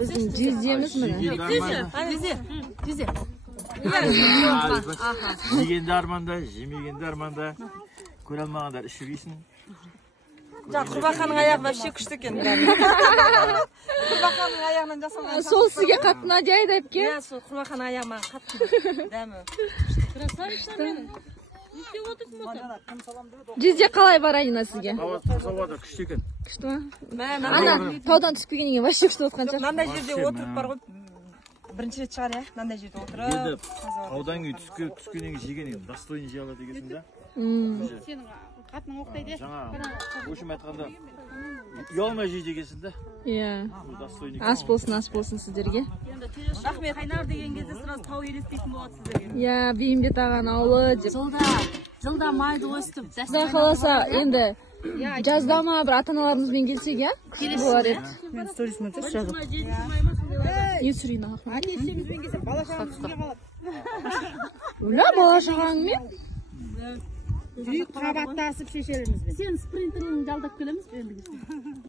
Біздің жездеміз міне. Жегенде арманда, жемегенде арманда. Көре алмағандар ішіп жейсін. Құрбақаның аяғы вообще күшті екен. Құрбақаның аяғынан жасалған. Сол сізге қатты надяйды әпке. Иә, сол құрбақаның аяғыма қатты дәмі. Жезде қалай барайына сізге? Сауада күшті екен. Күшті ма? Ана таудан түсіп келгеннен кейін вообще күшті отқан шығар. Мынандай жерде отырып бар ғой. Бірінші рет шығар, иә? Мынандай жерде отырып. Таудан кейін түскеннен кейін жеген енді достойын жей алады екенсің да. Сенің қатының оқытайды. Жаңа өшім айтқанда ұялмай жей дегенсің да. Иә. Ас болсын сіздерге. Рахмет. Қайнар деген кезде сразу тау елестейтін болады сіздерге. Иә, Бейімбет ағаның ауылы деп. Жылда майды өстіп. Құдай қаласа енді жазда ма бір ата-аналарымызбен келсек, иә? Күшті болар еді. Мен сторисіме жүрші жазып. Не түсірейін аға? Әке-шешемізбен келсек бала-шағамыз бізге қалады. Уля, бала-шағаңмен? Үй қабаттасып шешелерімізбен. Сен спринтеріңді алдап келеміз.